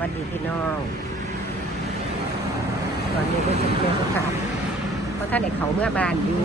วัสดีพี่น้อง ตอนนี้ก็จะเจอสถานเพราะท่านเด็กเขาเมื่อบานอยู่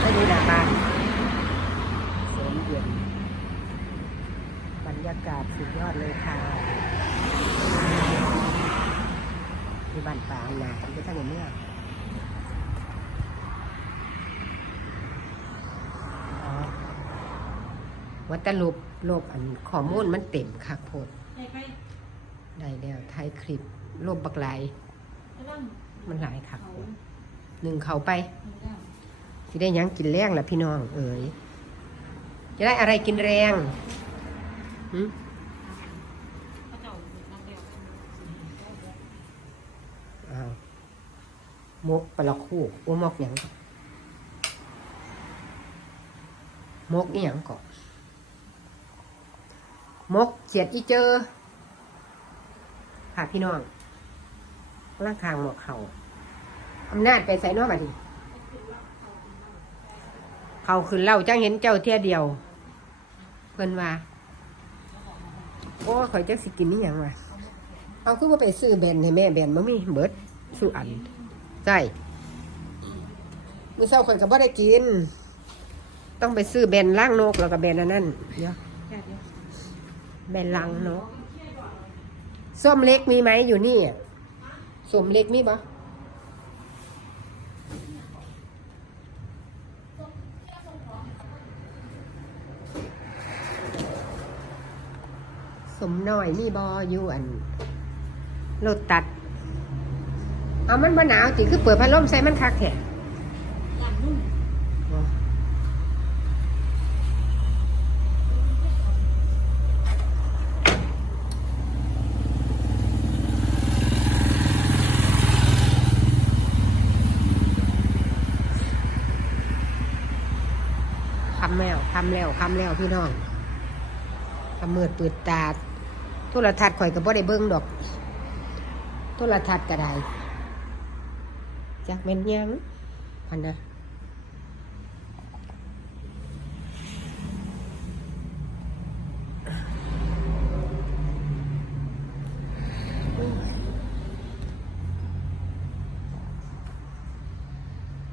ไม่ดูหน้าบ้านเสียเย็นบรรยากาศสุดยอดเลยค่ะที่บ้านป่างนาทำไปทั้งเมื่อวัดตลุบ ลบอันข้อมูลมันเต็มคักโพดไปไปได้แล้วถ่ายคลิปลบบักหลายกำลังมันหลายคักเขาโพดหนึ่งเขาไปหนึ่งแล้วสิได้หยังกินแรงล่ะพี่น้อง เอ๋ยจะได้อะไรกินแรงหึพระเจ้านักเดียวอ้าวมกปลาคู่โอ้มกหยังก่อนมกอีหยังก่อน มกเฉียดอีเจอค่ะพี่น้องร่างคางหมกเขาอำนาจไปใส่นอกบัดนี้เขาขึ้นเล่าจังเห็นเจ้าเที่ยเดียว เพิ่นว่าโอ้ข่อยจักสิกินนี่ยังวะเอาคือว่าไปซื้อแบนให้แม่แบนมามีเบิดสู้อันใช่มื้อเช้าข่อยก็บ่ได้กิน ต้องไปซื้อแบนล่างนกแล้วก็แบนอันนั้นเดี๋ยวแค่เดียว แบนลังเนกส้มเล็กมีไหมอยู่นี่ส้มเล็กมีปะสมน้อยมีบออยู่อันรถตัด เอามันมาหนาวติคือเปิดพัดลมใส่มันคักแท้ หลังนุ่ม คำแล้ว คำแล้วคำแล้วพี่น้องคำมืดเปิดตาโทรทัศน์ข่อยก็บ่ได้เบิ่งดอกโทรทัศน์ก็ได้จักแม่นยังพันนะ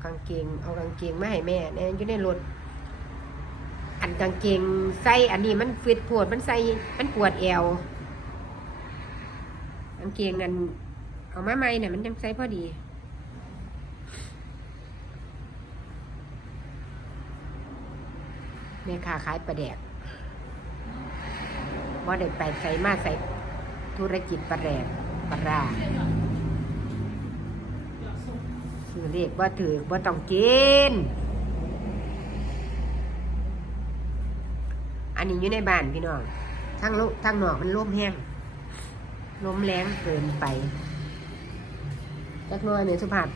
กางเกงเอากางเกงมาให้แม่เนี่ยอยู่ในรถ อันกางเกงใส่อันนี้มันฟิตปวดมันใส่มันปวดเอวกางเกงอันเอามาใหม่เนี่ยมันยังใส่พอดีแม่ค้าขายปลาแดกว่าได้ไปใส่มาใส่ธุรกิจปลาแดกปลาร้าซื้อเลขว่าถือว่าต้องกิน อันนี้อยู่ในบ้านพี่น้องทั้งลูกทั้งนอกมันลมแห้งลมแรงเกินไปจักน้อยเมสุภาพ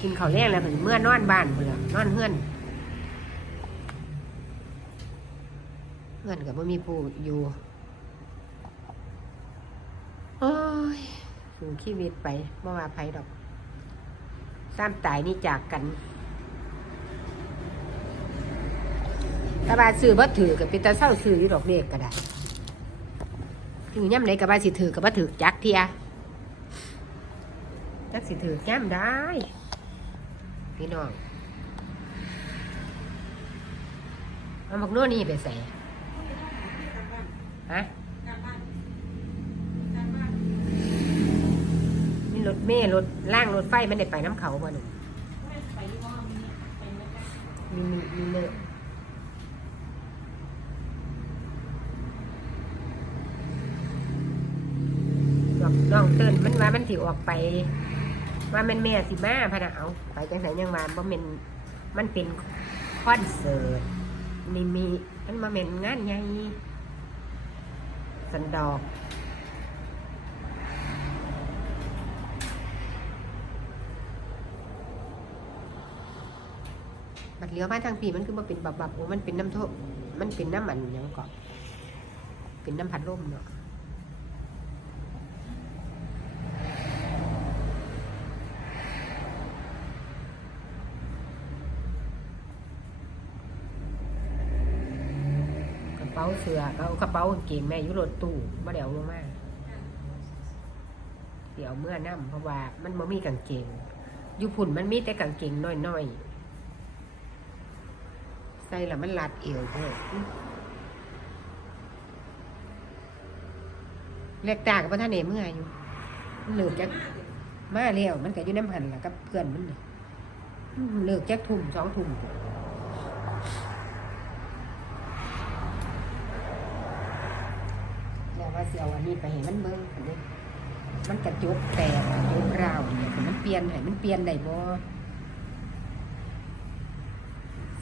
กินข้าวแรงแล้วเหมือนเมื่อนอนบ้านเปล่านอนเฮือนเฮื่อนกับว่ามีผู้อยู่โอ้ยสู่ชีวิตไปเมื่อว่าภัยดอกซ้ำตายนี่จากกัน กระบาซื้อบ่ถือกับเป็นตาเศร้าซื้ออยู่ดอกเด็กก็ได้ถือย่ำไหนกระบาสิถือกับบ่ถือจักเทียจักสิถือย่ำได้ พี่น้องเอาบักโน่นนี่ไปใส่ฮะนี่รถเมล์รถล่างรถไฟมันได้ไปน้ำเขาบ่หนึ่งมีมีไปไม่ได้มีมีมีเนอะบอก น้องเติ้นมันว่ามันสิออกไป ว่ามันแม่สิมาพะนะเอาไปจังไสยังว่าบ่แม่นมันเป็นคอนเสิร์ตนี่มีมันมาแม่นงานใหญ่สันดอกบัดเลี้ยวมาทางปีมันคือมาเป็นบับบับโอ้มันเป็นน้ำท่วมมันเป็นน้ำมันยังก่อนเป็นน้ำพัดลมเนาะกระ เป๋าป๋าเสือเอากระเป๋ากางเกงแม่อยู่รถตู้บ่ได้เอาลงมาเดี๋ยวเมื่อนํเพราะว่ามันบ่มีกางเกงอยู่พุ่นมันมีแต่กางเกงน้อยๆใส่แล้วมันรัดเอวเด้อเล็กตากับพ่ท่านเอเมื่ออยู่มันเลิกจากมาแล้วมันก็อยู่น้ำหันล่ะกับเพื่อนมันน่ะอืมเลิกจากทุ่มสองทุ่ม เอาวอันนี้ไปเห็นมันเบิ่งอันนี้มันกระจกแตกกระจกราวเนี่ยมันเปลี่ยนให้มันเปลี่ยนได้บ่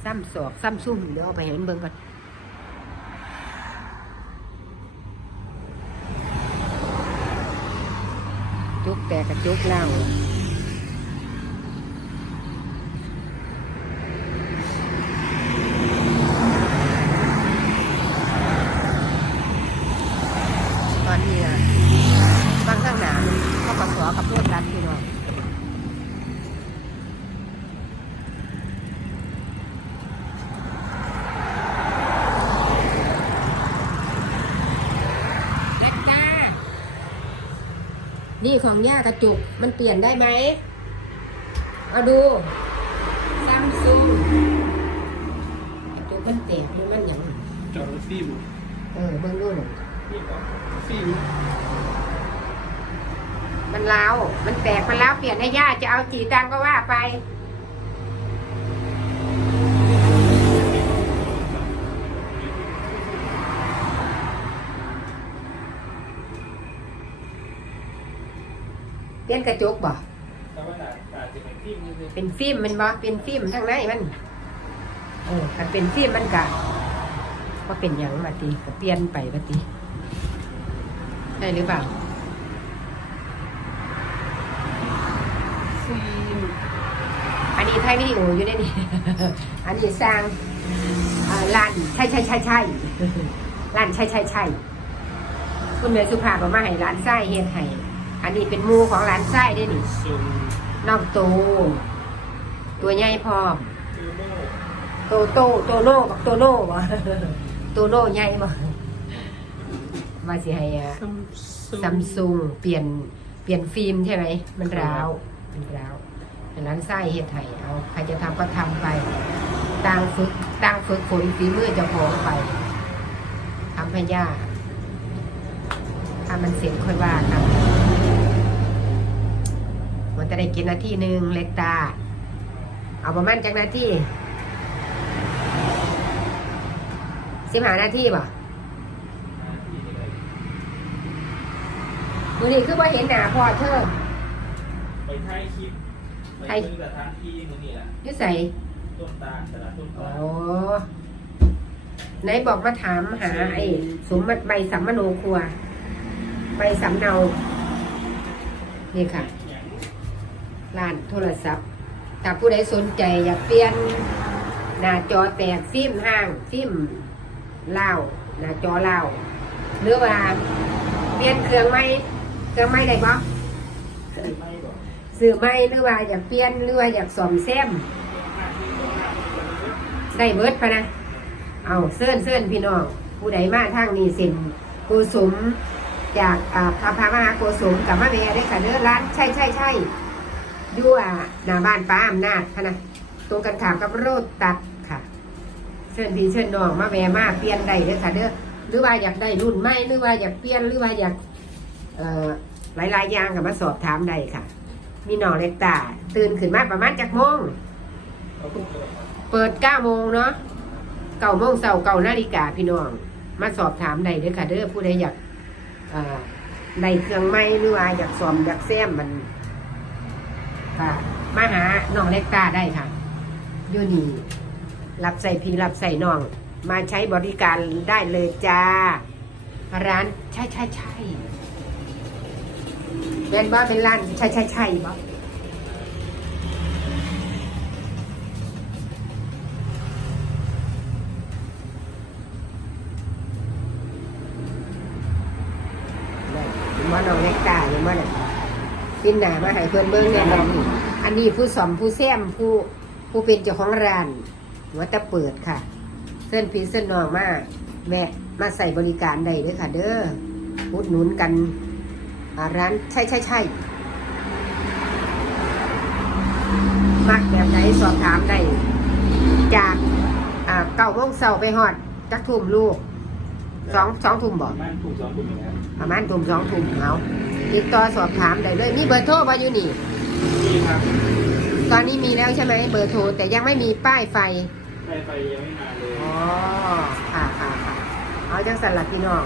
ซ้ำศอกซ้ำซุ่มเดี๋ยวเอาไปเห็นมันเบิ่งก่อนจุกแตกกระจุกเหล้าตอนนี้อะบางข้างหนาเขาก็สอกับรถรัดพี่น้องเล็กจ้า นี่ของย่ากระจุกมันเปลี่ยนได้ไหมเอาดูซัมซุงกระจุกมันแตกหรือมันหยังจอดรถฟิล์มเออเบิ่งดูหน่อยนี่ก่อนฟิล์มมันล้าวมันแตกมันล้าวเปลี่ยนให้ย่าจะเอากี่ตังก็ว่าไป ลี่ยนกระจกบ่แต่ว่าอาจจะเป็นฟิล์มนี่คือเป็นฟิล์มมันบ่เป็นฟิล์มทางในมันเออถ้าเป็นฟิล์มมันกะว่าเป็นหยังมาตีก็เปลี่ยนไปมาตีได้หรือเปล่าฟิล์มอันนี้ไทยวิดีโออยู่ในนี่อันนี้สร้างอ่าร้านใช่ใช่ใช่ใช่ร้านใช่ใช่ใช่คุณเมย์สุภาพเอามาให้ร้านไส้เฮ็ดให้ อันนี้เป็นหมูของร้านไส้ได้นี่ซูมนอกโตตัวใหญ่พร้อมซูโม่โตโตโตโน่บักโตโน่บ่โตโน่ใหญ่บ่ว่าสิให้อะซัมซัมซุงเปลี่ยนเปลี่ยนฟิล์มใช่ไหมมันร้าวมันร้าวแต่ร้านไส้เฮ็ดไห้เอาใครจะทำก็ทำไปต่างฝึกต่างฝึกฝนฝีมือเจะพองไปทำให้ยากถ้ามันเสร็จค่อยว่ากัน มันจะได้กินนาทีหนึ่งเล็กตา เอาประมาณจากนาทีสิบหานาทีป่ะมือนี้คือว่าเห็นหนาพอเธอไปถ่ายคลิปไปถ่ายดูสถานที่มือนี่แหละอยุ่ใส่ต้นตาลตลาดต้นโอ้ตาลไหนบอกมาถามหาไอ้สมบัติใบสัมมโนครัว ใบสำเนา นี่ค่ะ ร้านโทรศัพท์ ถ้าผู้ใดสนใจอยากเปลี่ยนหน้าจอแตกฟิล์มห้างฟิล์มเล่าวหน้าจอเล่าวหรือว่าเปลี่ยนเครื่องไหมเครื่องไหมได้ปะไม่บอกซื้อไหมหรือว่าอยากเปลี่ยนหรือว่าอยากซ่อมแซมได้เบิดพะนะ เอาเสื้อนเสื้อนพี่น้อง ผู้ใดมาทางนี้เส้นโกสมจากอ่าพาพามหาโกสมกับมาแม่ได้อค่ะเด้อร้านใช่ใช่ใช่อ ยู่อ่าหน้าบ้านป้าอำนาจพะนะตรงกันขามกับโรดตัดค่ะ เชิญพี่เชิญน้องมาแวะมาเปลี่ยนได้เด้อค่ะเด้อหรือว่าอยากได้รุ่นใหม่หรือว่าอยากเปลี่ยนหรือว่าอยากเอ่อหลายๆอย่างกับมาสอบถามได้ค่ะ มีน้องเล็กตาตื่นขึ้นมาประมาณจากโมงเอาพวกเออเปิดเก้าโมงเนาะเก้าโมงเสาร์เก้านาฬิกาพี่น้องมาสอบถามได้เด้อค่ะเด้อผู้ใดอยากเอ่อได้เครื่องไม้หรือว่าอยากสอมอยากแซมมัน ค่ะมาหาน้องเล็กตาได้ค่ะอยู่นี่รับใส่พีรับใส่น้อง มาใช้บริการได้เลยจ้า ร้านใช่ใช่ใช่เป็นว่าเป็นร้านใช่ใช่ใช่บ่ นหนามาให้เพื่อนเบิ้งเนี่ยน้องนี่อันนี้ผู้สอมผู้แซมผู้ผู้เป็นเจ้าของร้านหัวตะเปิดค่ะเส้นพีเส้นนองมาแม่มาใส่บริการได้เด้อค่ะ เด้ออุดหนุนกันร้านใช่ใช่ใช่มักแบบไหนสอบถามได้จากเก้าโมงเช้าไปฮอดจักทุ่มลูกสองสองทุ่มบอกบ้านถูกสองถูกอย่างนี้ครับประมาณทุ่มสองทุ่มเอา ติดต่อสอบถามได้เลยมีเบอร์โทรว่าอยู่นี่ นี่ครับตอนนี้มีแล้วใช่ไหมเบอร์โทรแต่ยังไม่มีป้ายไฟ ไฟไฟยังไม่มาเลยอ๋อ ค่ะค่ะค่ะเอาจังสันหลักพี่น้อง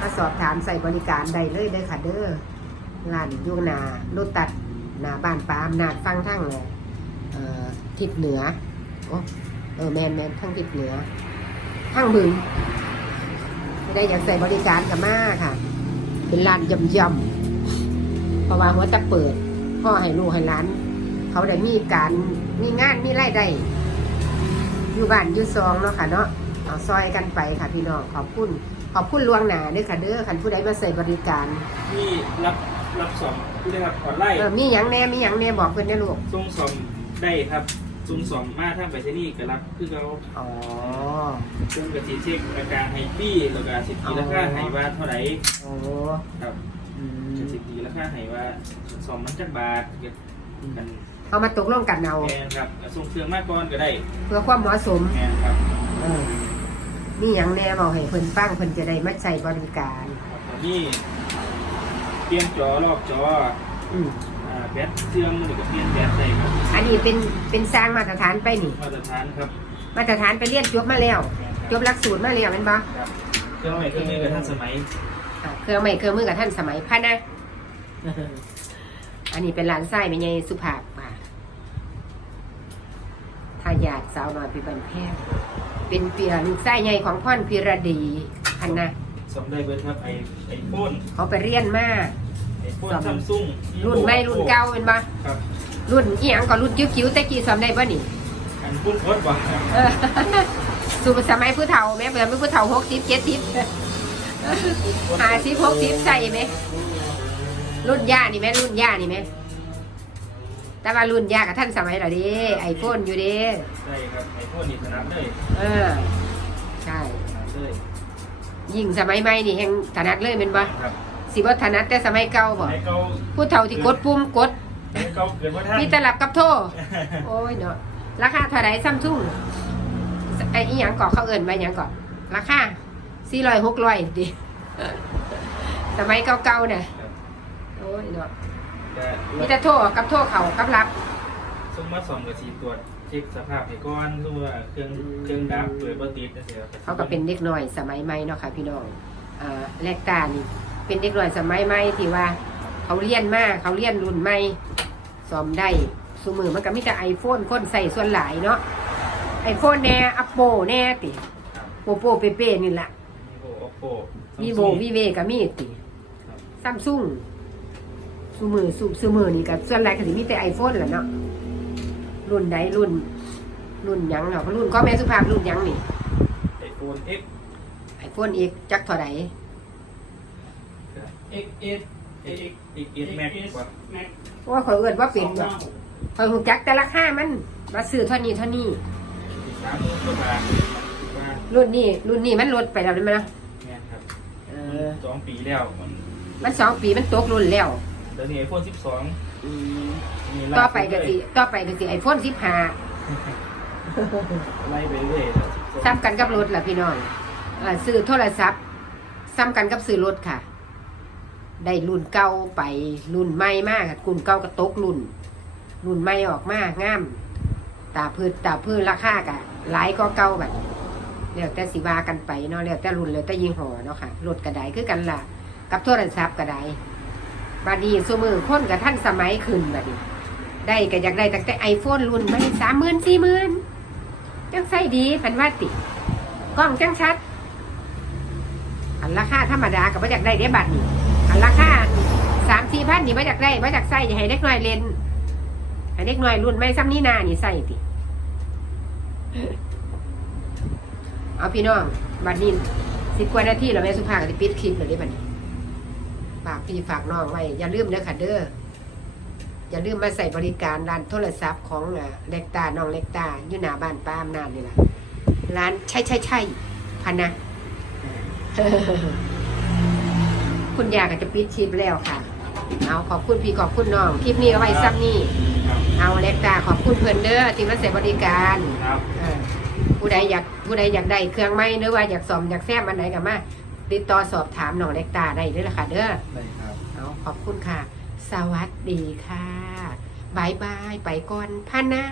มาสอบถามใส่บริการได้เลยเด้อค่ะเด้อร้านอยุงนาโลตัดหนาบ้านปาอำนาจฟังทั้งเลยเอ่อทิศเหนือโอ้เออแมนแมนทั้งทิศเหนือทั้งบึงไม่ได้อยากใส่บริการกับมาค่ะ เป็นร้านยำยำๆเพราะว่าหัวตะเปิดพ่อให้ลูกให้ร้าน เขาได้มีการมีงานมีรายได้อยู่บ้านอยู่ซองเนาะค่ะเนาะเอาซอยกันไปค่ะพี่น้องขอบคุณขอบคุณลวงหนาเด้อค่ะเด้อคันผู้ใดมาใส่บริการที่รับรับสองที่ได้ครับออนไลน์เออมีหยังแน่มีหยังแน่บอกเพิ่นได้อลูกส่งสองได้ครับ ส่งสองมาถ้าไปที่นี่ก็รับคือเราอ๋อ ซึ่งกระสีเช็คอาการให้ปี้แล้วก็สิทธิราคาให้ว่าเท่าไหร่โอ้ครับอืมกระสิทธิราคาให้ว่าสองมันจักบาทกันเอามาตกลงกันเอาแมนครับส่งเครื่องมาก่อนก็ได้เพื่อความเหมาะสมแมนครับเออมีหยังแน่บอกให้เพิ่นฟังเพิ่นจะได้มาใช้บริการตอนนี้เปลี่ยนจอรอบจออืมอ่า แบตเสื่อมหรือก็เปลี่ยนแบตได้ครับอันนี้เป็นเป็นสร้างมาตรฐานไปนี่ มาตรฐานครับมาตรฐานไปเรียนจบมาแล้ว จบหลักสูตรมาแล้วแม่นบ่ครับเครื่องใหม่เครื่องนี้กับท่านสมัยอะเครื่องใหม่เครื่องมือกับท่านสมัยพันนะ อันนี้เป็นร้านไส้ไม่ใหญ่สุภาพค่ะทายาทสาวน้อยปีบันแพทย์เป็นเปียลูกไส้ใหญ่ของพ่อนพิรดีพันนะสมได้เบิร์ดครับไอไอโฟนเขาไปเรียนมาไอโฟนซัมซุงรุ่นไม่รุ่นเก่าเป็นบ่ครับรุ่นอีหยังก็รุ่นกิ้วๆแต่กี้สอมได้บ่นี่อันพุ่งโคตรบ่ครับเออสู่สมัยผู้เฒ่าแม่เบื่อไม่ผู้เฒ่าหกสิบเจ็ดสิบห้าสิบหกสิบใส่ไหมรุ่นย่านี่ไหมรุ่นย่านี่ไหมแต่ว่ารุ่นย่ากับท่านสมัยเหรอเดิไอโฟนอยู่เดิใช่ครับไอโฟนนี่ถนัดเลยเออใช่ถนัดเลยยิ่งสมัยใหม่นี่แห่งถนัดเลยเป็นบ่ครับ สิบ่ถนัดแต่สมัยเก่าบ่ไอเก่าผู้เฒ่าที่กดปุ่มกดไอเก่าเกิดว่าท่านมีแตลับกับโทรโอ้ยเนาะราคาเท่าไหร่ซัมซุงไอ้อีหยังก่อเขาเอิ้นไว้หยังก่อนราคาสี่ร้อยหกร้อยดิสมัยเก่าๆเนี่ยโอ้ยเนาะแต่มีแต่โทรกับโทรเขากับรับส่งมาสองกับสี่ตรวจเช็คสภาพให้ก่อนดูว่าเครื่องเครื่องดับเปิดบ่ติดนะเสียเขาก็เป็นเด็กน้อยสมัยใหม่เนาะค่ะพี่น้องอ่าแลกตานี่ เป็นเด็กน้อยสมัยใหม่ที่ว่า เขาเรียนมากเขาเรียนรุ่นใหม่สอมได้สมือมันก็มีแต่ไอโฟนคนใส่ส่วนหลายเนาะไอโฟนแน่อัปโปแน่ติครับโปโปเปเป้นี่แหละมีโบ Oppo วีโววีเวก็มีติซัมซุงซูมือซูซูมือนี่กับส่วนหลายก็สิมีแต่ไอโฟนแหละเนาะรุ่นใดรุ่น รุ่นหยังเนาะรุ่นก็แม่สุภาพรุ่นหยังนี่ไอโฟน X ไอโฟนอีกจักเท่าไหร่ X S X X S Max กว่าว่าเขาเอิ้นว่าเป็นบ่คอยหูจักแต่ราคามันมาซื้อเท่านี้เท่านี้ สามหมื่นกว่าบาทว่ารุ่นนี้ รุ่นนี้มันลดไปแล้วได้ไหมนะแม่นครับเออ สองปีแล้วมันมันสองปีมันตกรุ่นแล้ว เดี๋ยวนี้ไอโฟนสิบสองมีต่อไปก็สิต่อไปก็สิไอโฟนสิบห้าไล่ไปเรื่อยซ้ำกันกับรถล่ะพี่น้องเอ่อซื้อโทรศัพท์ซ้ำกันกับซื้อรถค่ะ ได้รุ่นเก่าไปรุ่นใหม่มากรุ่นเก่าก็ตกรุ่น รุ่นใหม่ออกมากงามตาพืชตาพืชราคากะหลายก็เก่าแบบแล้วแต่สิวากันไปเนาะแล้วแต่รุ่นแล้วแต่ยี่ห้อเนาะค่ะรถกระไดคือกันล่ะ กับโทรศัพท์กระไดบัดนี้สมือคนกับท่านสมัยขึ้นบัดนี้ ได้ก็อยากได้ตั้งแต่ไอโฟนรุ่นใหม่สามหมื่นสี่หมื่นจังใส่ดีพันว่าติกล้องจังชัด อันราคาธรรมดากับว่าอยากได้เด้บัตรนี่ อันราคาสามสี่พันนี่ว่าอยากได้ว่าอยากใส่อย่าให้เล็กน้อยเล่นให้เล็กน้อยรุ่นไม่ซ้ำนี่นานี่ใส่ติเอาพี่น้องบัดนี้สิบกว่านาทีแล้วแม่สุภาพก็จะปิดคลิปเลยได้บัดนี้ฝากพี่ฝากน้องไว้ อย่าลืมเด้อค่ะเด้ออย่าลืมมาใส่บริการร้านโทรศัพท์ของอ่าเล็กตาน้องเล็กตาอยู่หน้าบ้านป้าอำนาจนี่แหละร้านใช่ใช่ใช่พันนะ คุณยายก็จะปิดชิปแล้วค่ะ เอาขอบคุณพี่ขอบคุณน้อง คลิปนี้เอาไว้ซ้ำนี่ครับเอาเล็กตาขอบคุณเพิ่นเด้อที่มาใส่บริการครับเออผู้ใดอยากผู้ใดอยากได้เครื่องไม้หรือว่าอยากซ่อมอยากแซมอันไหนก็มาติดต่อสอบถามน้องเล็กตาได้เด้อละค่ะ เด้อได้ครับเอาขอบคุณค่ะ สวัสดีค่ะบายบายไปก่อนพันนะ